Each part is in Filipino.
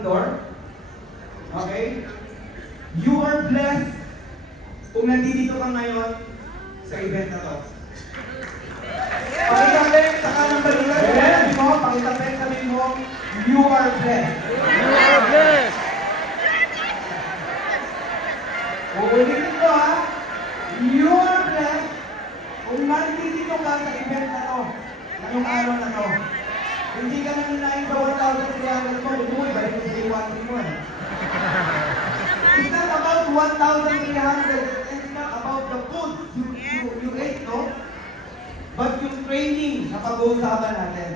ng door. Okay? You are blessed kung nandito ka ngayon sa event na to. Pakitapin sa kanang balikan. Pakitapin sabi mo, you are blessed. You are blessed. Uulitin ko ha. You are blessed kung nandito ka sa event na to. Ngayong araw na to. Hindi ka nangyayari sa 1,300 mo. Huwag mo, ibalik mo sa iwasin mo eh. It's not about 1,300. It's not about the food you ate, no? But yung training na pag-uusapan natin.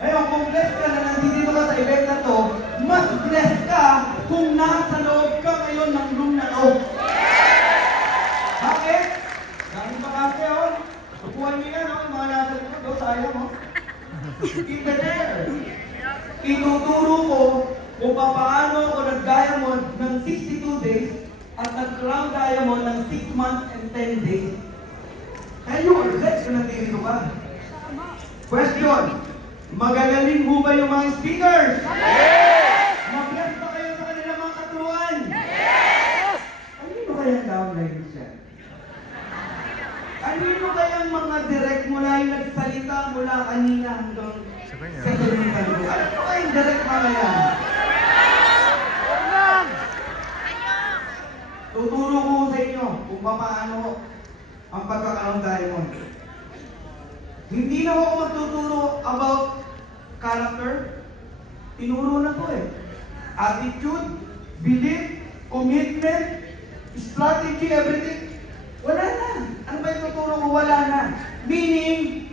Ngayon, kung blessed ka na nandito ka sa event na to, mas blessed ka kung nasa loob ka ngayon ng room na to. Bakit? Dami pa kasi ako. Tukuhan nyo yan, yung mga nasa likod, sayang mo. In the there. Ituturo ko kung paano ako nag-diamond ng 62 days at nag-crown diamond ng 6 months and 10 days. Kaya yung blessed kung nandito ka. Question. Magagaling mo ba yung mga speakers? Yes! Mag-bless ba kayo sa kanilang mga katuruan? Yes! Ano kayang downline siya? Ano kayang mga direct mula yung nagsalita mula kanina hanggang sa sunod? Ano kayang direct mga yan? Tuturo ko sa inyo kung paano ang pagkakaroon diamond. Hindi na ako magtuturo about character. Tinuro na ko eh. Attitude, belief, commitment, strategy, everything. Wala na. Ano ba yung tuturo ko? Wala na. Meaning,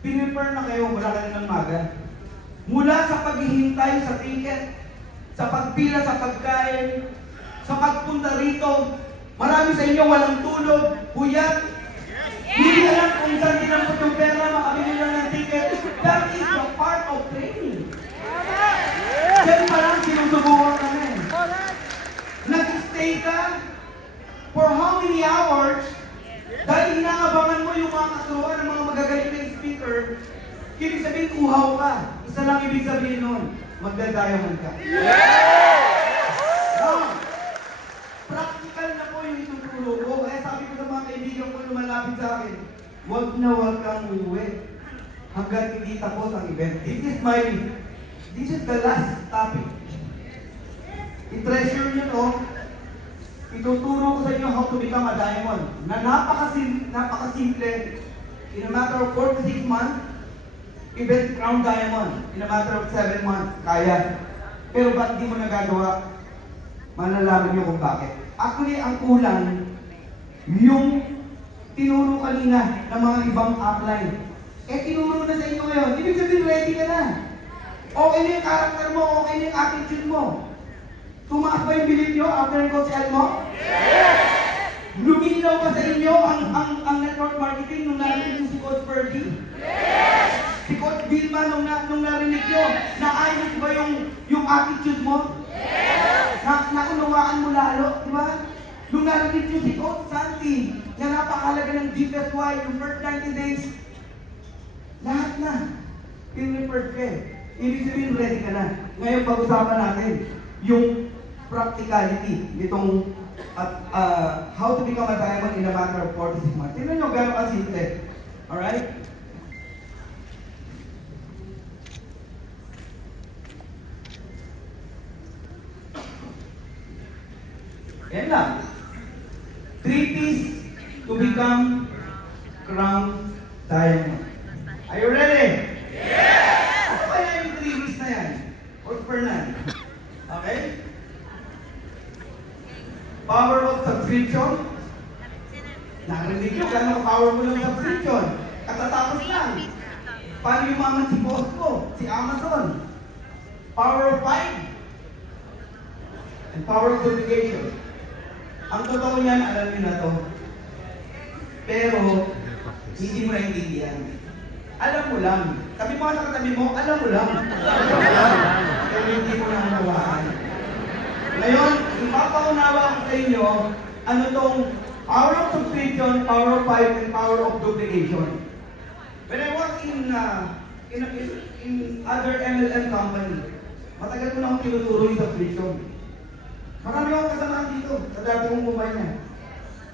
pinipare na kayo mula kayo ng maga. Mula sa paghihintay sa ticket, sa pagpila sa pagkain, sa pagpunta rito, marami sa inyo walang tulog, huyat, hindi alam kung saan tinapot yung pera, makabili lang ng ticket. That is the part of training. Yan pa lang sinusubukan kami. Nag-stay ka for how many hours dahil inaabangan mo yung mga katuruan ng mga magagaling na speaker. Ibig sabihin, uhaw ka. Isa lang ibig sabihin nun, magdadiamond ka. No. Practical na po yung ituturo ko. Kaya sabi ko sa mga kaibigan ko lumalapit sa akin, huwag na huwag kang uuwi hanggang hindi tapos ang event. This is the last topic. I-treasure nyo to. Ituturo ko sa inyo how to become a diamond. Na napakasimple. In a matter of 4 to 6 months, event crown diamond. In a matter of 7 months, kaya. Pero ba't di mo nagagawa? Malalaman nyo kung bakit. Actually, ang kulang, yung tinuro kanina ng mga ibang upline. Tinuro na sa inyo ngayon. Ibig sabihin, ready ka na. Okay na yung character mo, okay na yung attitude mo. Tumaas ba yung belief nyo after yung social mo? Yes! Luminaw ba sa inyo ang network marketing nung narinig nyo si Coach Ferdy? Yes! Si Coach Vilma nung narinig nyo, naayos ba yung attitude mo? Yes! Naunawaan mo lalo, di ba? Nung narinig nyo si Coach Santi, na napakalaga ng GPSY, yung first 90 days, lahat na. In-referred ka. Ibig sabihin, ready ka na. Ngayon, pag-usapan natin yung practicality nitong how to become a diamond in a matter of 4 to 6 months. Tignan nyo gano'n kasimple. Alright? Yan lang. 3 P's to become crown diamond. Are you ready? Yes! Ano kaya yung 3 P's na yan? Or Fernan? Okay? Power of subscription. Narinig nyo, gano'n ka-powerful ng subscription. Katatapos lang. Paano yumaman si Costco, si Amazon? Power of 5. And power of duplication. Ang totoo niyan, alam niyo na to. Pero, hindi mo naiintindihan. Alam mo lang. Sabi mo sa katabi mo, alam mo lang. Pero hindi mo naunawaan. Ngayon, ipapaunawa ko sa inyo, ano tong power of subscription, power of 5, and power of duplication. When I was in other MLM company. Matagal ko na akong tinuturo yung subscription. Marami akong kasamahan dito sa dati kong kumpanya.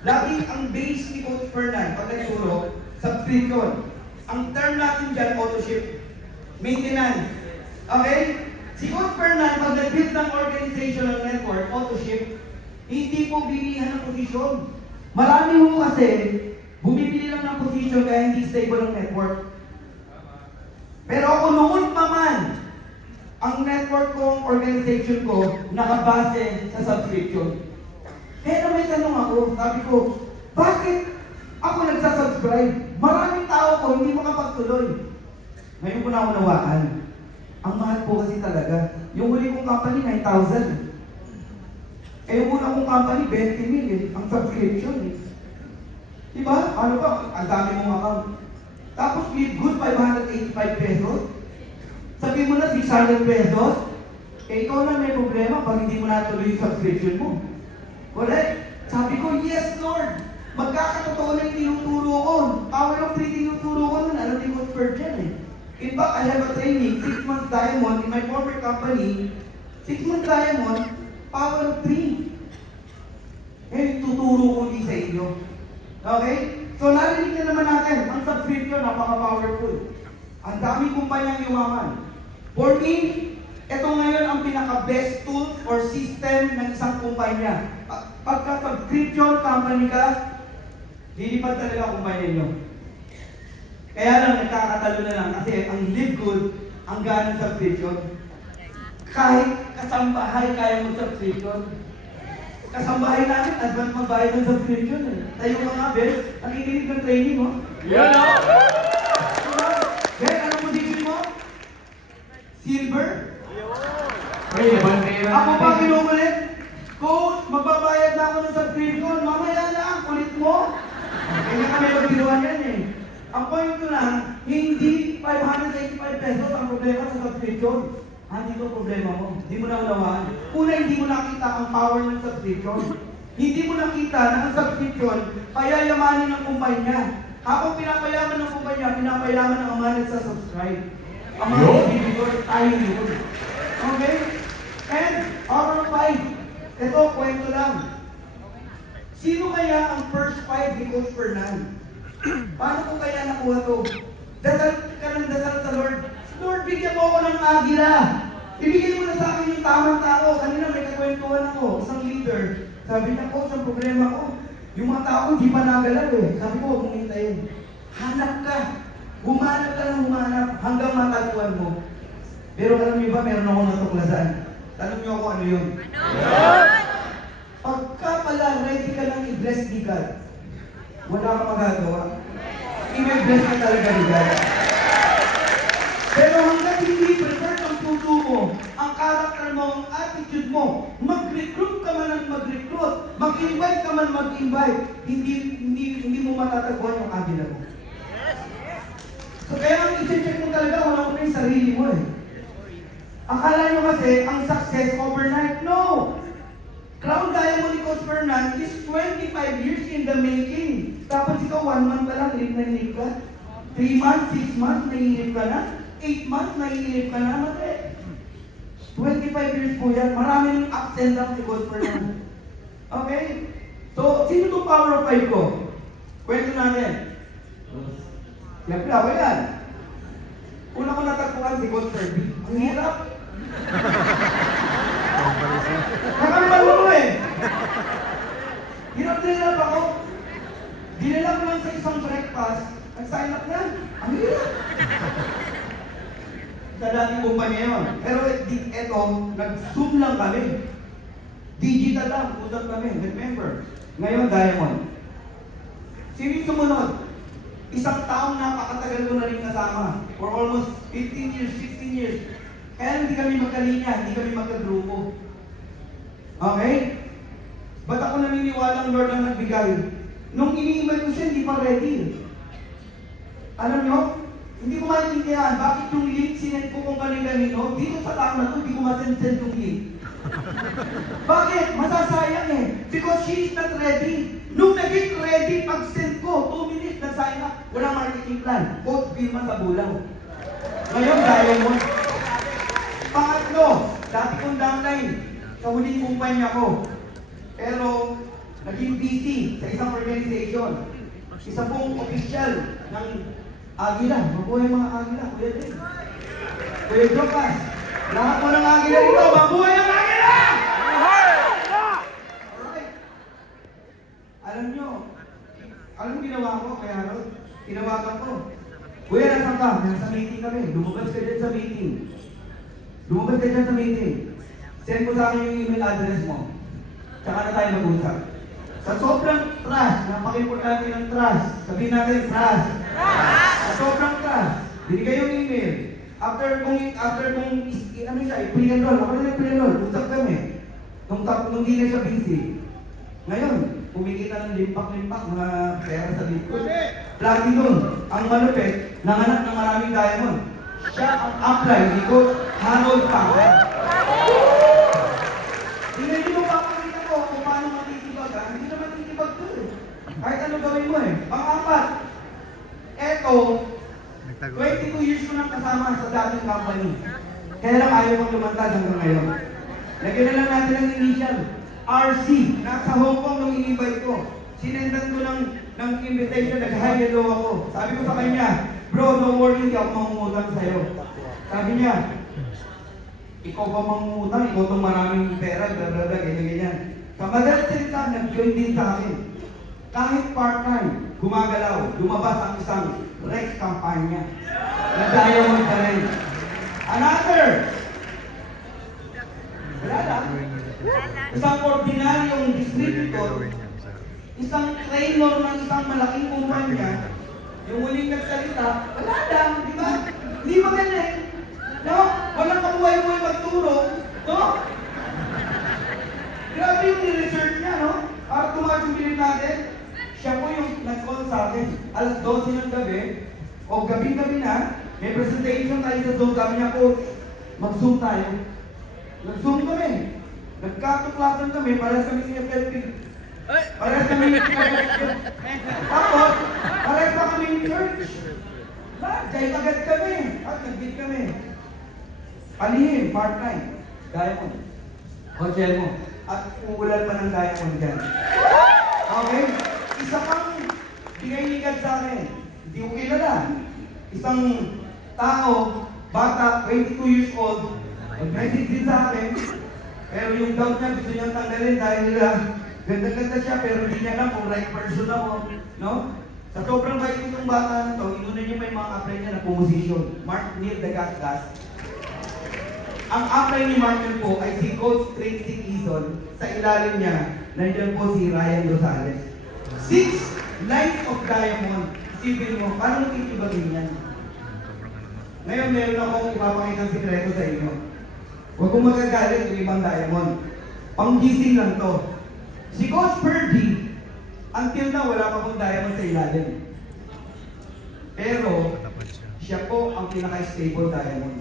Lagi ang base ni Coach Fernan, pag nagturo, subscription. Ang term natin dyan, auto-ship. Maintenance. Okay? Si Coach Fernan, pag nag-build ng organizational network, auto-ship, hindi po bilihan ng posisyon. Marami ho kasi, bumibili lang ng posisyon kaya hindi stable ang network. Pero kung noon pa man, ang network kong organization ko nakabase sa subscription. Pero may tanong ako, sabi ko, bakit ako nagsasubscribe? Maraming tao ko hindi makapagtuloy. Ngayon ko na unawaan. Ang mahal po kasi talaga. Yung huli kong company, 9,000. Eh yung una kong company, 20 mil eh. Ang subscription eh. Diba? Ano ba? Ang dami mong account. Tapos live good, 585 pesos. Sabi mo na 600 pesos. Eh ikaw na may problema pag hindi mo natuloy yung subscription mo. Correct? Sabi ko, yes Lord. Magkakatotoo na yung tinuturo ko. Power of 3 tinuturo ko nun. Alam ni Coach Fer dyan eh. In fact, I have a training, 6 months diamond in my former company. 6 months diamond, power of 3. Eh, tuturo ko din sa inyo. Okay? So, narinig na naman natin, ang subscription, napaka-powerful. Ang daming kumpanyang yumaman. For me, ito ngayon ang pinaka-best tool or system ng isang kumpanya. Pagka-subscription company ka, lilipad talaga ang kumpanya nyo. Kaya lang, nagkakatalo na lang kasi ang live good, ang ganang subscription. Kahit kasambahay kaya mag-subscription. Kasambahay natin, advance magbayad ng subscription eh. Tayo mga best, nakikinig ng training mo. Yan o! Ben, anong position mo? Silver? Ay, bandera. Ako pa kinukulit? Coach, magbabayad na ako ng subscription. Mamaya na ang kulit mo. Kaya kami magbiruan yan eh. Ang point ko lang, hindi 585 pesos ang problema sa subscription. Hindi ko problema mo. Hindi mo na unawaan. Una, hindi mo nakita ang power ng subscription. Hindi mo nakita na ang subscription payayamanin ng kumpanya. Ako pinapayaman ng kumpanya, pinapayaman ng mga nagsasubscribe. Ang mga individual, tayo yun. Okay? And, power of 5. Ito, kwento lang. Sino kaya ang first 5 ni Coach Fernan? Paano ko kaya nakuha to? Dasal ka ng dasal sa Lord. Lord, bigyan mo ako ng agila. Ibigay mo na sa akin yung tamang tao. Kanina may kakwentuhan ako, isang leader. Sabi niya, Coach, ang problema ko, yung mga tao hindi pa nagalaw eh. Sabi ko, huwag mong hintayin. Hanap ka. Humanap ka ng humanap hanggang mataguan mo. Pero alam niyo ba, meron ako natuklasan. Tanong niyo ako ano yun? Pagka pala ready ka lang i-bless ni God, wala kang magagawa. I-bless ka talaga ni God. Pero hanggang hindi prepared ang puso mo, ang karakter mo, ang attitude mo, mag-recruit ka man ang mag-recruit, mag-invite ka man mag-invite, hindi mo matatagpuan yung agila mo. So kaya ang i-check mo talaga, wala mo na yung sarili mo eh. Akala nyo kasi, ang success overnight, no! Crown Diamond ni Coach Fernan is 25 years in the making. Tapos ikaw, 1 month pa lang, hinip ka. 3 months, 6 months, nahinip ka na. 8 months, nahinip ka na. Mati. 25 years po yan. Maraming ups and downs si Coach Fernan. Okay? So, sino itong power of 5 ko? Kwento natin. Siyempre ako yan. Una ko natagpuan si Coach Ferby. Ang hirap. Nakambal mo eh. Hirap na hirap ako. Dinala ko lang sa isang breakfast. Nag-sign up na. Ang hirap. Sa dating kumpanya yun. Pero eto, nag-zoom lang kami. Digital lang. Usap kami. Remember. Ngayon, Diamond. Sino yung sumunod? Isang taong napakatagal ko na rin kasama. For almost 15 years, 16 years. Kaya hindi kami magkalinya, hindi kami magkagrupo. Okay? Ba't ako naniniwalang Lord ang nagbigay? Nung ini-invite ko siya, hindi pa ready. Alam nyo? Hindi ko maintindihan bakit yung link sinend ko kung kanino dito sa tao na to, hindi ko masend-send yung link. Bakit? Masasayang eh. Because she is not ready. Nung naging ready, pag-send ko, 2 minutes na sign up, walang marketing plan. Coach Vilma sa bulaw. Ngayon, diamond. Pangatlo, dati kong downline sa huling kumpanya ko. Pero, naging busy sa isang organization. Isa pong official ng Agila. Mabuhay mga Agila. Kuya din. Kuya Jokas. Lahat mo ng Agila dito. Mabuhay ang Agila! Alright. Alam ginawa ko kaya Harold? Tinawagan ko. Kuya, nasan ka? Nasa meeting kami. Lumabas ka dyan sa meeting. Send mo sa akin yung email address mo. Tsaka na tayo mag-usap. Sa sobrang trust, napaka-importante ng trust. Sabihin natin, trust. Sa sobrang trust, binigay yung email. After kung ano siya, i-pre-enroll. Ako na i-pre-enroll. Usap kami. Nung di na siya busy. Ngayon, kumikita ng limpak-limpak mga pera sa likod. Platinum, ang malupit, nanganak ng maraming diamond. Siya ang apply ni Coach Harold Pangkat. Hindi nyo papakita ko kung paano matitibag. Hindi na matitibag to eh. Kahit ano gawin mo eh. Pang-apat, eto, 22 years ko nang kasama sa dating company. Kaya lang ayaw kong lumantad hanggang ngayon. Lagyan na lang natin ang initial. RC, nasa Hong Kong nung in-invite ko. Sinendan ko ng invitation, nag-hi hello ako. Sabi ko sa kanya, bro, no worry, hindi ako mangungutang sa'yo. Sabi niya, ikaw ba mangungutang? Ikaw itong maraming pera, blablabla, ganyan. Sa madalas salita, nag-join din sa akin. Kahit part-time, gumagalaw, lumabas ang isang Rex kampanya. Nag-diamond ka rin. Another! Wala lang. Isang ordinaryong distributor, isang trainer ng isang malaking kumpanya, yung huling nagsalita, wala lang, di ba? Hindi magaling. No? Walang kabuhay-buhay magturo. No? Grabe yung ni-research niya, no? Para tumaas yung bilib natin. Siya po yung nag-call sa akin. Alas 12 ng gabi, o gabi-gabi na, may presentation tayo sa Zoom. Sabi niya po, mag-Zoom tayo. Nag-Zoom kami. Nagkatuklasan kami, parehas kami sa FLP. Parehas kami sa FLP. Tapos, parehas pa kami in church. Jay agad kami. At nag-beat kami. Alihin, part-time. Diamond. Hotel mo. At uulan pa ng diamond dyan. Okay? Isa pang bigay ni God sa akin. Hindi ko kilala. Isang tao, bata, 22 years old, nag-message din sa akin. Pero yung doubt niya, gusto niyang tanggalin dahil ganda-ganda siya, pero hindi niya alam kung right person ako. No? Sa sobrang bait itong bata na ito, inuna niya may mga apply niya na pumosisyon. Mark Neil the Gas. Ang apply ni Mark po ay si Coach Tracy Eason. Sa ilalim niya, nandiyan po si Ryan Rosales. 6 lines of diamond. Isipin mo, paano mo titibagin yan? Ngayon, meron akong ipapakita ng sikreto sa inyo. Huwag kong magagalit yung ibang diamond. Panggising lang to. Si Coach Purdy, until na wala pa pong diamond sa ilalim. Pero, siya po ang pinaka-stable diamond.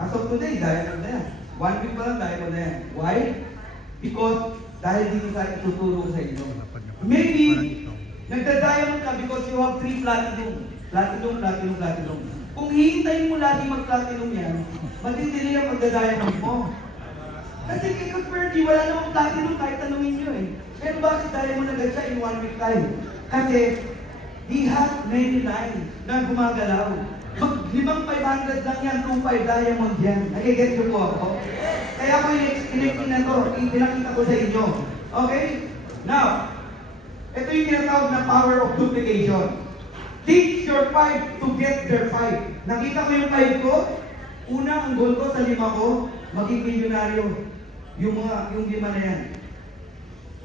As of today, diamond na yan. 1 week pa lang diamond na yan. Why? Because, dahil dito sa ituturo ko sa inyo. Maybe, nagda-diamond ka because you have 3 platinum. Platinum. Kung hihintayin mo lagi mag-platinum yan, matitili ang pagda-diamond mo. Kasi kay Coach Purdy, wala namang platinum kahit tanungin nyo eh. Pero bakit diamond agad siya in 1 week time? Kasi, he has many lines na gumagalaw. Limang 500 lang yan, 2.5 diamond yan. Nagiget ko po ako. Kaya ko in-explain na to, pinakita ko sa inyo. Okay? Now, ito yung tinatawag na power of duplication. Teach your 5 to get their 5. Nakita ko yung 5 ko, una ang goal ko sa 5 ko, maging milyonaryo. Yung 5 na yan.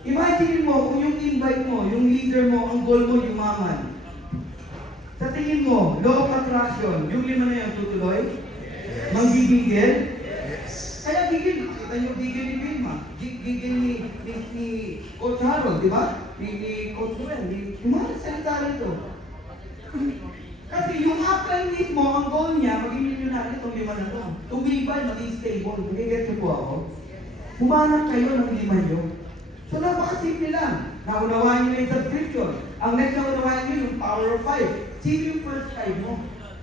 Imagine mo kung yung invite mo, yung leader mo, ang goal mo yumaman. Sa tingin mo, law of attraction, yung 5 na yan tutuloy? Manggigigil? Kaya gigil, makita nyo gigil ni Vilma, gigil ni Coach Harold, di ba? Ni Coach Noel, yung mga salita rito. Kasi yung apply need mo, ang goal niya, maging milyonaryo itong 5 na to. Tumibay, maging stable. Mag-get nyo po ako. Humanap kayo ng 5 nyo. So napakasimple lang. Naunawaan nyo yung subscription. Ang next na unawaan nyo yung power of 5. Sino yung first 5 mo?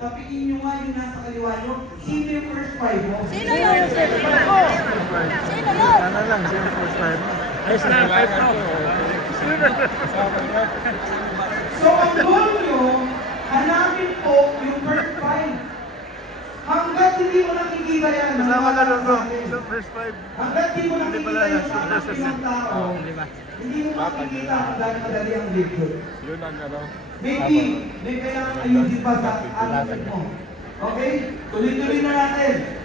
tapiin nyo nga yung nasa kaliwa nyo. Sino yung first five mo? Sino yun? Sino yun? Sana lang, sino first time mo? Ay, sniper ko. So ang goal nyo, hanapin po yung first five. Hanggat hindi mo nakikita yan. Kasama ka lang bro, sa first five. Hanggat hindi mo Hindi pala nakikita yung nasa hanapin ng tao, hindi mo makikita kung gano'ng kadali ang video. Yun ang ano. Maybe, may kailangan ayusin pa sa atin mo. Okay? Tuloy-tuloy na natin.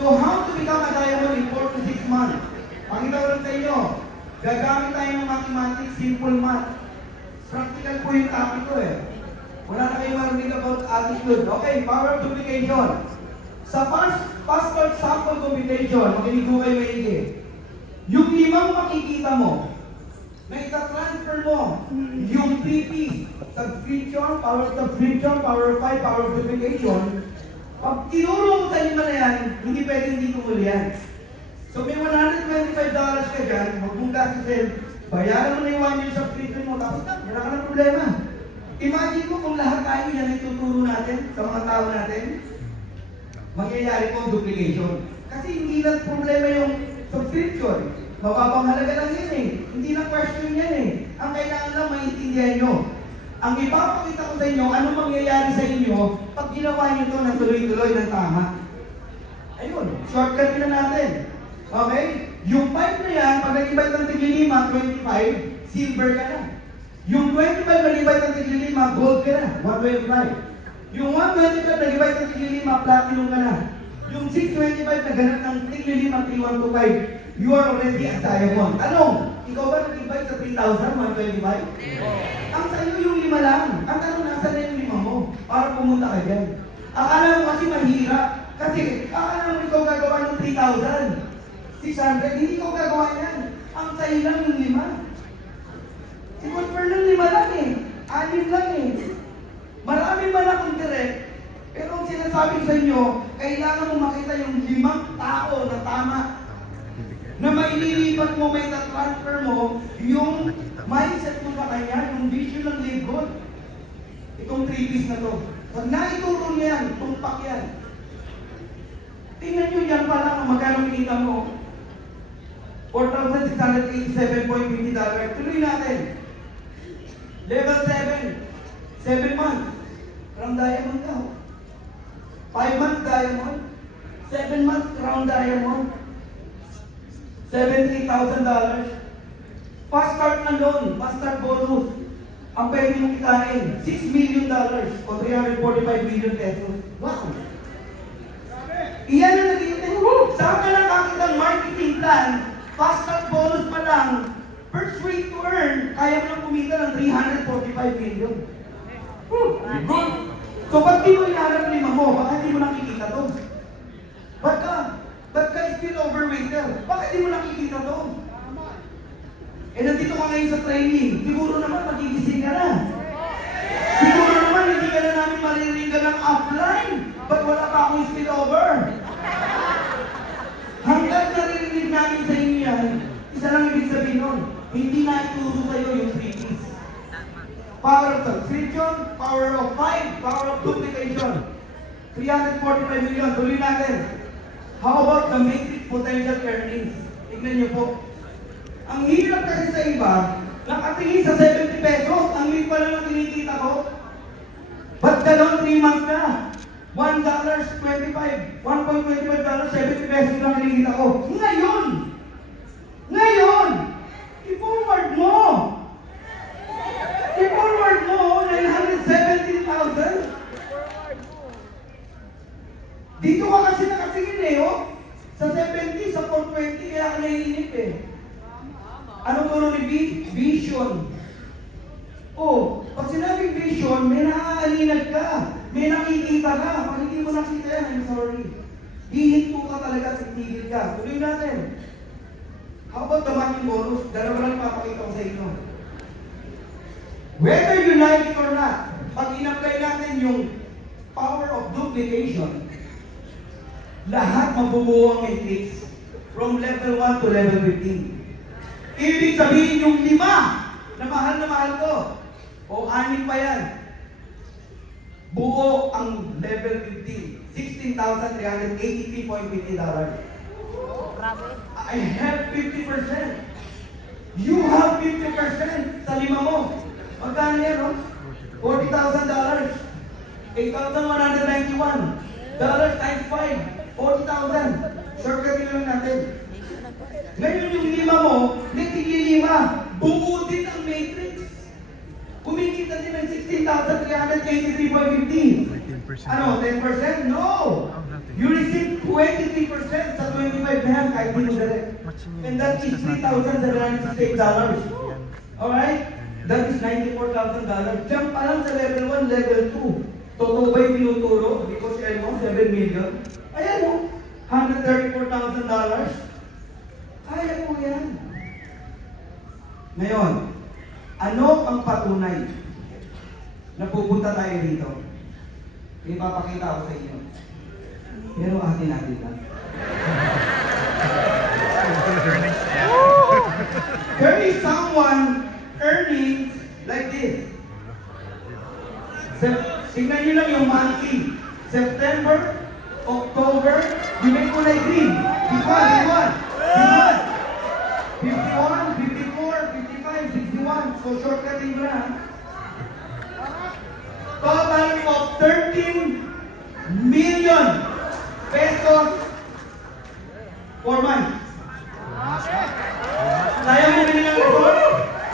So how to become a diamond in 4 to 6 months? Pakita ko lang sa inyo. Gagamit tayo ng mathematics, simple math. Practical po yung topic ko eh. Wala na kayo marinig about attitude. Okay, power of duplication. Sa password sample computation, makinig ko kayo maigi. Yung limang makikita mo, na ita-transfer mo yung 3P, subscription, power of 5, power of duplication. Pag tinuro mo sa lima na yan, hindi pwede hindi tumuli yan. So may $125 ka dyan, huwag mong gastusin, bayaran mo na yung 1 year subscription mo, tapos na, wala ka ng problema. Imagine mo kung lahat tayo yan ay tuturo natin sa mga tao natin, mangyayari po ang duplication. Kasi hindi lang problema yung subscription. Mababang halaga lang yan eh. Hindi na question yan eh. Ang kailangan lang maintindihan nyo. Ang ipapakita ko sa inyo, ano mangyayari sa inyo pag ginawa nyo ito ng tuloy-tuloy ng tama. Ayun, shortcut na natin. Okay? Yung 5 na yan, pag nag-ibig ng tigilima, 25, silver ka na. Yung 25 nag-ibig ng tigilima, gold ka na, 125. Yung 125 nag-ibig ng tigilima, platinum ka na. Yung 625 na ganap ng tigilima, 3125. You are already a diamond. Ano? Ikaw ba nag-invite sa 3,125? Ang sa iyo yung 5 lang. Ang tanong, nasa na yung 5 mo? Para pumunta ka dyan. Akala mo kasi mahirap. Kasi akala mo ikaw gagawa ng 3,600. Hindi ikaw gagawa yan. Ang sa iyo lang yung 5. Si Confer ng 5 lang eh. 6 lang eh. Marami ba na kung direct? Pero ang sinasabi sa inyo, kailangan mo makita yung 5 tao na tama. Na maililipat mo, may na-transfer mo, yung mindset mo sa kanya, yung vision ng libro. Itong 3 P's na to. Pag naituro niya yan, tumpak yan. Tingnan nyo yan pala kung magkano kinita mo. $4,687.50. Tuloy natin. Level 7. 7 months. Crown diamond ka. 5 months diamond. 7 months crown diamond. $70,000. Fast start na loan, fast start bonus. Ang pwede mong kitain, $6 million o 345 million pesos. Wow! Iyan ang naging saan ka nakakita ng marketing plan, fast start bonus pa lang, first week to earn, kaya mo lang kumita ng 345 million. Good! So ba't di mo inaharap 5 mo? Baka hindi mo nakikita to. Ba't ka still overweighter? Bakit di mo nakikita to? Eh nandito ka ngayon sa training, siguro naman magigising ka na. Siguro naman hindi ka na namin mariringgan ng offline. Ba't wala pa akong spillover? Hanggang naririnig namin sa inyo yan, isa lang ibig sabihin nun, hindi na ituro sa'yo yung 3 P's. Power of subscription, power of 5, power of duplication. 345 million, tuloy natin. How about the matrix potential earnings? Tignan niyo po. Ang hirap kasi sa iba, nakatingin sa 70 pesos, ang liit pa lang ang kinikita ko. Ba't ganon 3 months na? $1.25, $1.25, 70 pesos lang kinikita ko. Ngayon, i-forward mo. I-forward mo, 917,000. Dito ka kasi nakatingin eh, oh. Sa 70, sa 420, kaya ka naiinip eh. Anong turo ni Vision? Oh, pag sinabing vision, may naaalinag ka. May nakikita ka. Pag hindi mo nakita yan, I'm sorry. Hihinto ka talaga at titigil ka. Tuloy natin. How about the money bonus? Dalawa lang ipapakita ko sa inyo. Whether you like it or not, pag in-apply natin yung power of duplication, lahat mabubuo ang matrix from level 1 to level 15. Ibig sabihin yung 5 na mahal ko, o 6 pa yan. Buo ang level 15. $16,383.50. Grabe. I have 50%. You have 50% sa lima mo. Magkano yan, no? $40,000. $8,191 times 5. 40,000. Shortcut lang natin. Ngayon yung lima mo, may tigil-lima. Buo din ang matrix. Kumikita din ng 16,383.50. Ano, 10%? No! You receive 23% sa 25 na yan kahit di mo direct. And that is $3,768. Alright? That is $94,000. Diyan pa lang sa level 1, level 2. Totoo ba yung tinuturo? Because mo, 7 million. Ayan mo, $134,000. Kaya mo yan. Ngayon, ano ang patunay na pupunta tayo dito? Ipapakita ko sa inyo. Pero atin natin lang. There is someone earning like this. Tingnan nyo lang yung monthly. September, October, you may kulay green. This one, this one. This one. 51, 54, 55, 61. So shortcutting mo na. Total of 13 million pesos for month. Kaya mo bili ng resort?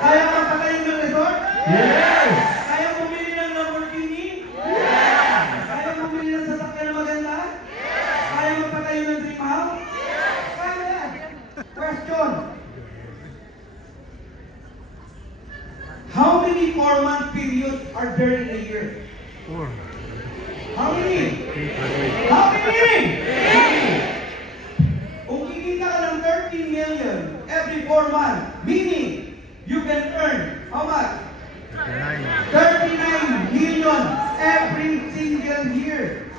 Kaya magpatayin ng resort? Yes! Kaya mo bili ng Lamborghini? Yes! Kaya mo bili ng sasakyan na maganda? Yes! Kaya magpatayin ng dream house? Yes! Kaya! Question. How many 4-month periods are there in a year? 4. How many? How many? Kung kikita ka ng 13 million every 4 months, meaning you can earn how much? 39 million every single year.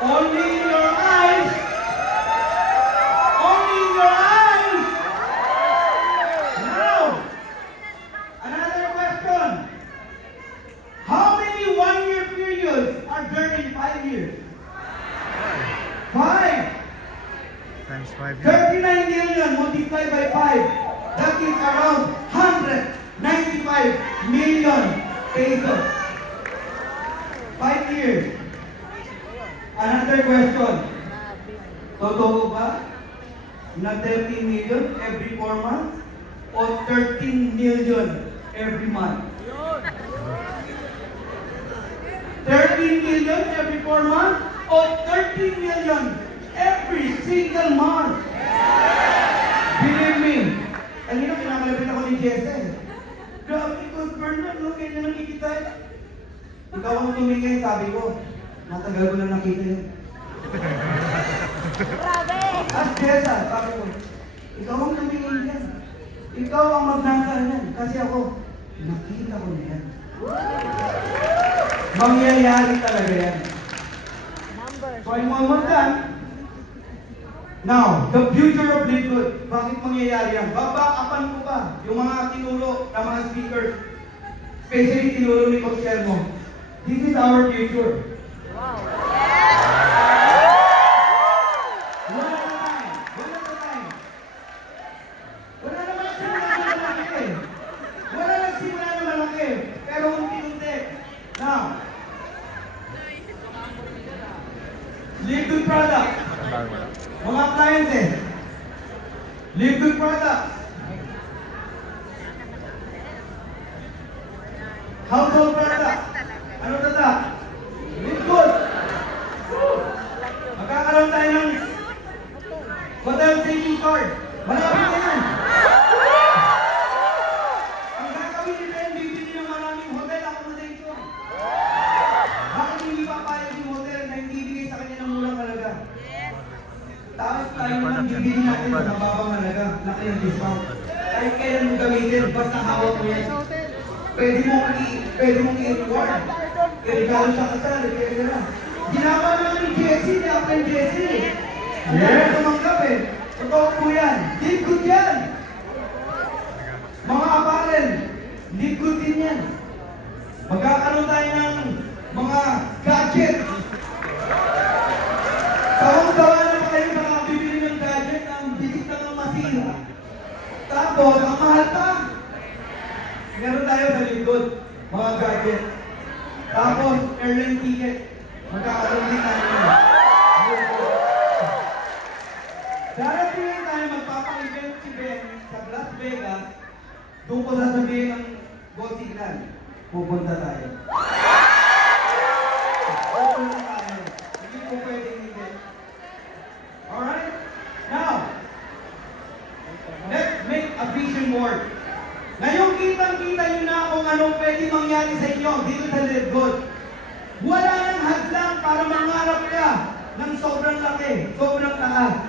Only in your eyes. Only in your eyes. Now, another question. How many 1-year periods are there in 5 years? 5. Times 5. 39 million multiplied by 5. That is around 195 million pesos. 5 years. Another question. Totoo ba na 13 million every 4 months o 13 million every month? 13 million every 4 months o 13 million every single month? Believe me, kanina pinakalapit ako ni Jesse. Grabe ko, Bernard, no? Kaya nakikita. Ikaw ang tumingin, sabi ko. Matagal ko na nakita yun. Grabe! At Jessa, sabi ko, ikaw ang tumingin yan. Ikaw ang magnasa yan. Kasi ako, nakita ko na yan. Mangyayari talaga yan. So I'm almost done. Now, the future of Lidwood. Bakit mangyayari yan? Babakapan ko ba yung mga tinuro na mga speakers? Especially tinuro ni Coach Elmo. This is our future. Wow! One at a time. One at a time. Wala naman simula na malaki. Wala nagsimula na malaki. Pero unti-unti. Now, Live Good Products. Mga clients eh. Live Good Products. Household products. Ano tata? Live Good. Magkakaroon tayo ng hotel safety card. Malapit na yan. Ang gagawin nila yan, bibili ng maraming hotel accommodation. Bakit hindi papayag yung hotel na hindi bigay sa kanya ng murang halaga? Tapos tayo naman bibili natin sa mababang halaga. Laki ng discount. Kahit kailan mo gamitin, basta hawak mo yan. Pwede mong i-reward. I-regalo sa kasal, pwede na. Ginawa naman ni Jessie, ni Apple Jessie. Yes! Tumanggap eh. Totoo po yan. Live good yan. Mga apparel, live good din yan. budget. Tapos, airline ticket. Magkakaroon din tayo nun. Darating lang tayo magpapa-event si Ben sa Las Vegas. Doon ko sasabihin ng gold signal. Pupunta tayo. Pupunta tayo. Hindi po pwedeng hindi. Alright? Now, let's make a vision board. Ngayon, kitang-kita nyo na kung anong pwede mangyari sa inyo dito sa Live Good. Wala nang hadlang para mangarap ka ng sobrang laki, sobrang taas.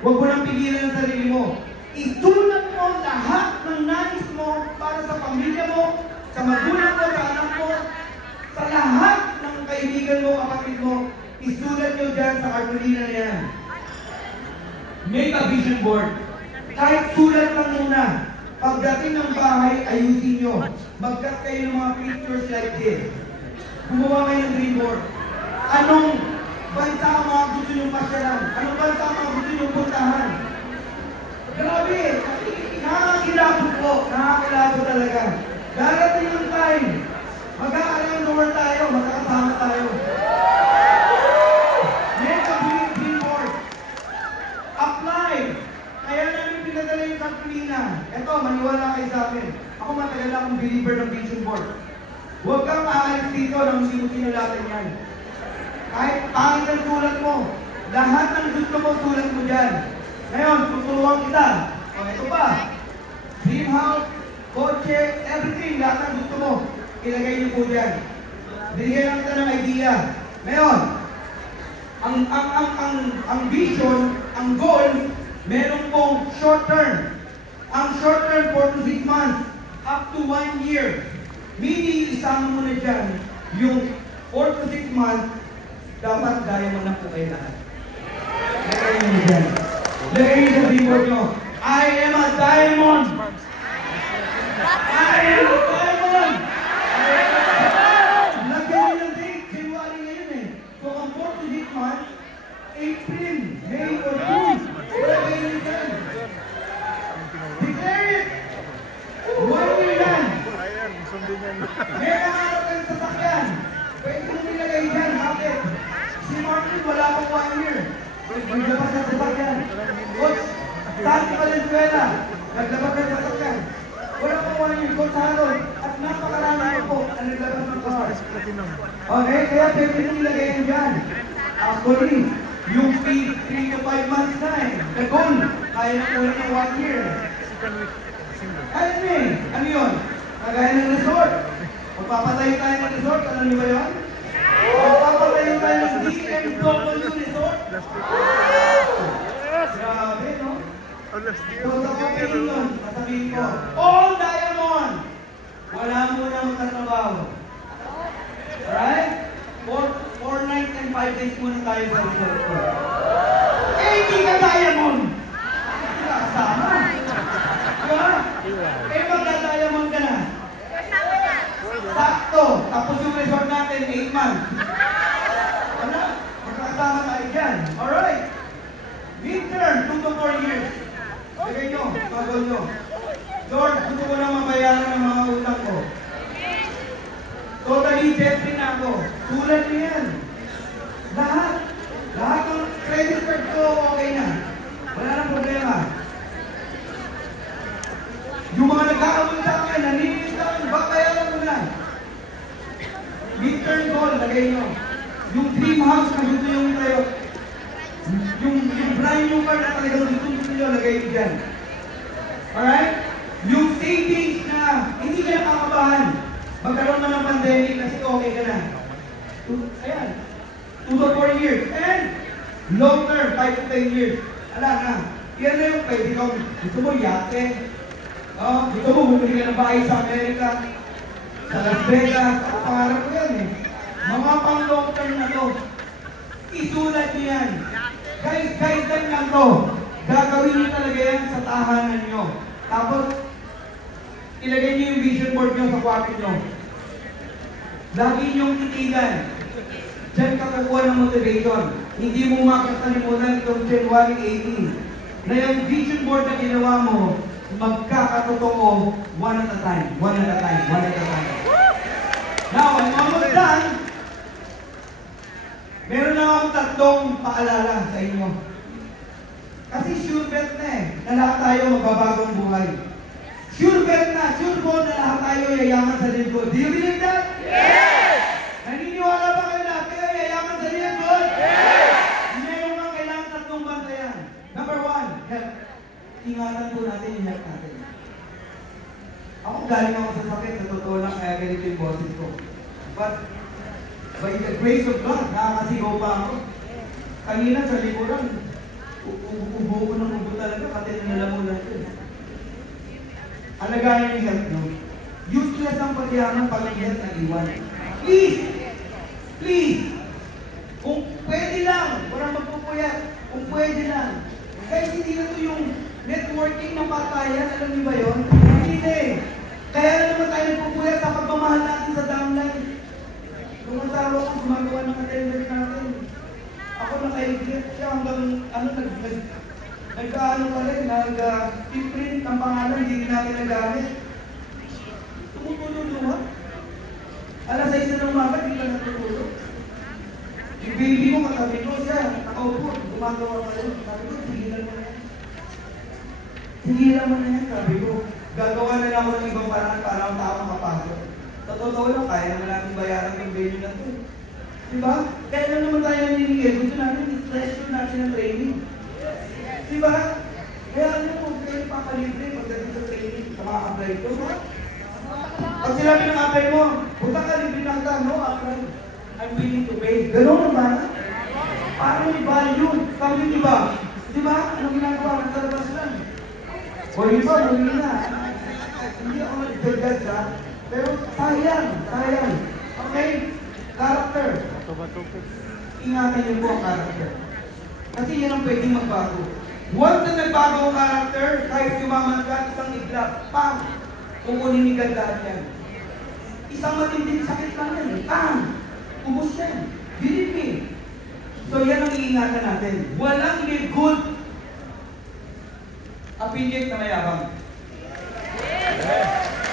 Huwag mo nang pigilan ang sarili mo. Itulat mo lahat ng nais mo para sa pamilya mo, sa magulang mo, sa anak mo, sa lahat ng kaibigan mo, kapatid mo. Isulat nyo dyan sa kartulina na yan. Make a vision board. Kahit sulat lang muna. Pagdating ng bahay, ayusin nyo. Mag-cut kayo ng mga pictures like this. Gumawa kayo ng dream board. Anong bansa ang mga gusto nyo pasyalan? Anong bansa ang mga gusto nyo puntahan? Grabe! Nakakilabot po. Nakakilabot talaga. Darating ang time. Mag-aaral ng world tayo. Magkakasama tayo. Make a dream board. Apply. Kaya namin pinadala yung kartulina. Ito, maniwala kayo sa akin. Ako matagal akong believer ng vision board. Huwag kang aalis dito nang hindi mo sinulatan yan. Kahit pangit ang sulat mo, lahat ng gusto mo, sulat mo dyan. Ngayon, tuturuan kita. O, ito pa. Dream house, kotse, everything, lahat ng gusto mo, ilagay niyo po dyan. Bigyan lang kita ng idea. Ngayon, ang vision, ang goal, meron pong short term. Ang short term, 4 to 6 months, up to 1 year. Meaning, isama mo na dyan, yung 4 to 6 months, dapat diamond na po kayo lahat. Lagay nyo dyan. Lagay nyo sa billboard nyo. I am a diamond! I am a diamond! Lagyan nyo ng date. January ngayon eh. So, ang 4 to 6 months, April, May, or June. Lagay nyo dyan. Declare it! 1 year yan. May nangarap kang sasakyan. Pwede mo nilagay dyan. Bakit? Si Martin wala pang 1 year. Naglabas ng sasakyan. Coach, saan si Valenzuela? Naglabas ng sasakyan. Wala pang 1 year. Coach Harold. At napakarami po ang naglabas ng car. Okay, kaya pwede mo nilagay yan dyan. Actually, yung 3 to 5 months na eh. The goal, kaya na po ng 1 year. Alam niyo eh, ano yun? Kagaya ng resort. Magpapatayo tayo ng resort, alam niyo ba yun? Magpapatayo tayo ng DMW resort. Grabe, no? So sa opinion, sasabihin ko, all diamond! Wala muna magtatrabaho. Alright? 4 nights and 5 days muna tayo sa resort ko. Eh, hindi ka diamond! Hindi ka kasama. Diba? Eh, magda-diamond ka na. Sakto. Tapos yung resort natin, 8 months. Wala? Magkakasama tayo dyan. Alright. Midterm, 2 to 4 years. Lagay nyo, pagod nyo. Lord, gusto ko na mabayaran ng mga utang ko. Totally debt-free na ako. Sulat nyo yan. Lahat. Lahat ng credit card ko, okay na. Wala nang problema. Yung mga nagkakamon sa akin, naninilis sa akin, babayaran ko na. Midterm goal, lagay nyo. Yung dream house na gusto yung tayo. Yung brand new car na talagang gusto nyo, lagay nyo dyan. Alright? Yung savings na hindi ka nakakabahan. Magkaroon na ng pandemic kasi okay ka na. Ayan. 2 to 4 years. And long term, 5 to 10 years. Ala na. Yan na yung pwede kong gusto mo yate. Gusto mo bumili ka ng bahay sa Amerika. Sa Las Vegas. Ako pangarap ko yan eh. Mga pang long term na to. Isulat niyo yan. Guys, guide lang to. Gagawin niyo talaga yan sa tahanan niyo. Tapos, ilagay niyo yung vision board niyo sa kwarto niyo. Lagi niyong titigan. Diyan ka kukuha ng motivation. Hindi mo makakalimutan itong January 18. Na yung vision board na ginawa mo, magkakatotoo one at a time. One at a time. One at a time. Now, tatlong paalala sa inyo. Kasi sure bet na na lahat tayo magbabagong buhay. Sure bet na, sure mo na lahat tayo yayaman sa lingkod. Do you believe that? Yes! Naniniwala ba kayo lahat kayo yayaman sa lingkod? Yes! Meron nga kailangan tatlong bantayan. Number one, health. Ingatan po natin yung health natin. Ako galing ako sa sakit, sa totoo lang, kaya ganito yung boses ko. But, by the grace of God, nakakasigaw pa ako. Kanina sa likuran, ubo ko ng ubo talaga, pati nilalamunan ko. Alagayan yung health nyo. Useless ang pagyaman pag ang health nag-iwan. Please! Please! Kung pwede lang, walang magpupuyat. Kung pwede lang. Guys, hindi na ito yung networking na patayan. Alam niyo ba yun? Hindi eh. Kaya na naman tayo nagpupuyat sa pagmamahal natin sa downline. Kung ang taro ko, gumagawa ng attendance natin. Ako nakaigit siya hanggang nagkaano pa rin, nag-print ng pangalan, hindi natin nagamit. Tumutulong naman. Alas 6 na ng umaga, hindi ka natutulog. Yung baby mo, katabi ko siya, nakaupo, gumagawa ka rin. Sabi ko, tigilan mo na yan. Tigilan mo na yan, sabi ko. Gagawa na lang ako ng ibang paraan para ang tao makapasok. Sa totoo lang, kaya naman natin bayaran yung baby na ito. Diba? Kaya lang naman tayo naninigil. Gusto natin, i-treasure natin ang training. Diba? Kaya ano mo, kayo papalibre pagdating sa training sa mga apply ko. Pag sinabi ng apply mo, punta ka, libre na kita, no apply. I'm willing to pay. Ganun ang ba? Parang may value. Kami diba? Diba? Anong ginagawa? Nasa labas lang. O iba, muli na. Hindi ako nag-judge ha. Pero sayang, sayang. Okay? Character. Ingatan niyo po ang character. Kasi yan ang pwedeng magbago. Once na nagbago ang character, kahit yumaman ka, isang iglap, pam! Kukunin ni God lahat yan. Isang matinding sakit lang yan. Pam! Ubus yan. Believe me. So yan ang iingatan natin. Walang live good affiliate na mayabang.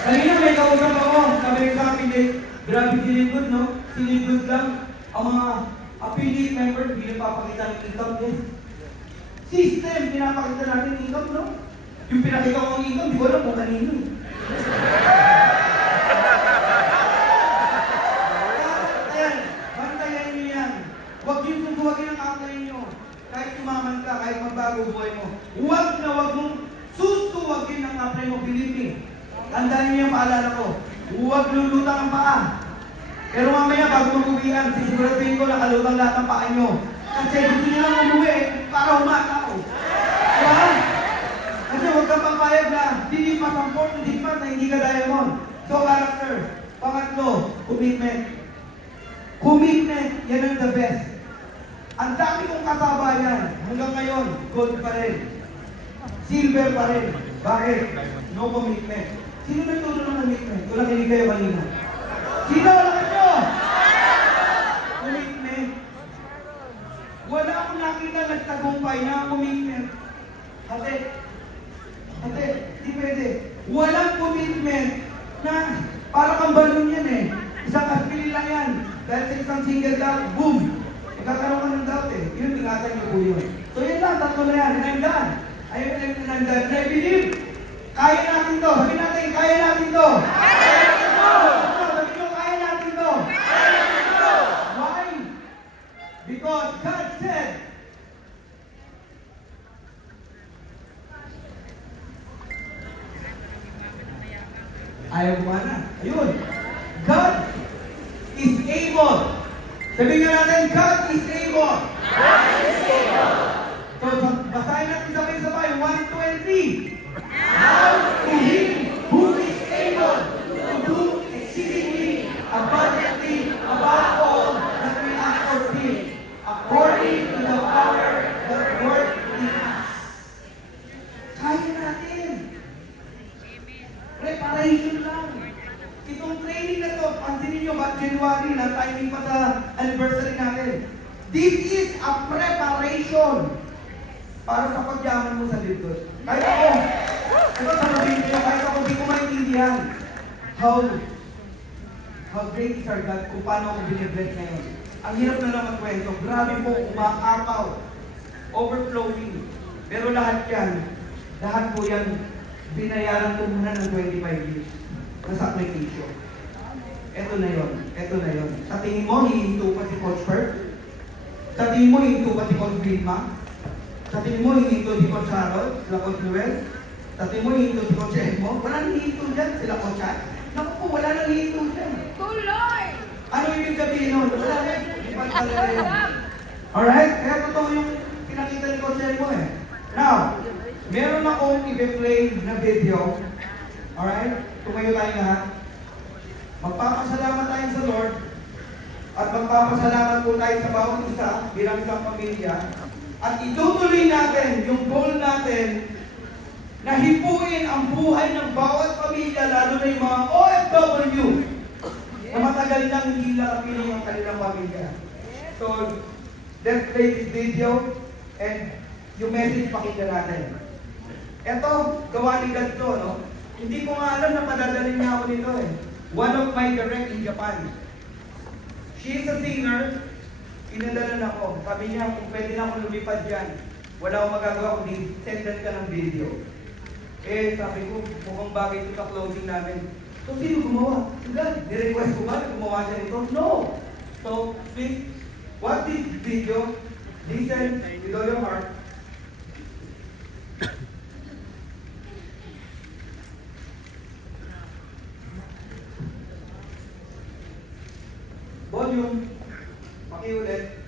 Kanina may kausap ako, sabi rin sa affiliate, grabe sinigod, no? Sinigod lang ang mga affiliate member, hindi napapakita ng income din. System, pinapakita natin ng income, no? Yung pinakita ko ng income, di ko alam kung kanino. Ayan, bantayan nyo yan. Huwag yung susuwagin ang apply nyo. Kahit umaman ka, kahit magbago buhay mo. Huwag na huwag mong susuwagin ang apply mo, believe me. Tandaan niyo yung paalala ko. Huwag lulutang ang paa. Pero mamaya bago mag-uwian, sisiguraduhin ko nakalutang lahat ng paa nyo. Kasi gusto nyo lang umuwi para humataw. Diba? Kasi huwag kang papayag na dilipas ang 46 months na hindi ka diamond. So character. Pangatlo, commitment. Commitment, yan ang the best. Ang dami kong kasabayan. Hanggang ngayon, gold pa rin. Silver pa rin. Bakit? No commitment. Sino nagturo ng commitment? Kung nakinig kayo kanina. Sino? Lakas nyo! Commitment. Wala akong nakita nagtagumpay na commitment. Ate, di pwede. Walang commitment na para kang balon yan eh. Isang aspili lang yan. Dahil sa isang single doubt, boom! Magkakaroon ka ng doubt eh. Yun, ingatan niyo po yun. So yun lang, tatlo na yan. And I'm done. And I believe, kaya natin to. Sabi natin, kaya natin to. Kaya natin to. Sabi nyo, kaya natin to. Kaya natin to. Why? Because God said, ayaw kumana. Ayun. God is able. Sabi nga natin, God is able. God is able. So, basahin natin sabay-sabay. 1, 2, and 3. Now to him who is able to do exceedingly abundantly above all that we ask or think, according to the power that works in us. Kaya natin. Preparation lang. Itong training na to, pansinin nyo ba, January na timing pa sa anniversary natin. This is a preparation para sa pagyaman mo sa libdod. Kahit ako, ito sasabihin ko, kahit ako di ko maintindihan how great is our God kung paano ako binibless ngayon. ang hirap na lang magkwento. Grabe po, umakapaw. Overflowing. Pero lahat po yan, binayaran ko muna ng 25 years na sakripisyo. Ito na yon. Sa tingin mo, hihinto pa si Coach Bert? Sa tingin mo, hihinto pa si Coach Vilma? Sa tingin mo, hihinto si Coach Harold? Sila Coach Luel? Sa tingin mo, hihinto si Coach Edmo? Walang hihinto dyan, sila Coach Chat? Naku po, wala nang hihinto dyan. Tuloy! Ano ibig sabihin nun? Wala na. Iba talaga yun. Alright? Kaya totoo yung pinakita ni Coach Edmo eh. Now, meron akong i-play na video. Alright? Tumayo tayo lahat. Magpapasalamat tayo sa Lord at magpapasalamat po tayo sa bawat isa bilang isang pamilya at itutuloy natin yung goal natin na hipuin ang buhay ng bawat pamilya, lalo na yung mga OFW na matagal nang hindi nakapiling ang kanilang pamilya. So, let's play this video and yung message pakinggan natin. Ito, gawa ni God to, no? Hindi ko nga alam na padadalhin niya ako nito eh. One of my direct in Japan. She is a singer. Inadalan ako. Sabi niya, kung pwede na ako lumipad dyan, wala akong magagawa kundi sendan ka ng video. Eh, sabi ko, mukhang bagay ito sa closing namin. So, sino gumawa? Sila, ni-request ko ba na gumawa siya nito? No! So, please, watch this video. Listen with all your heart. Volume. Pakiulit.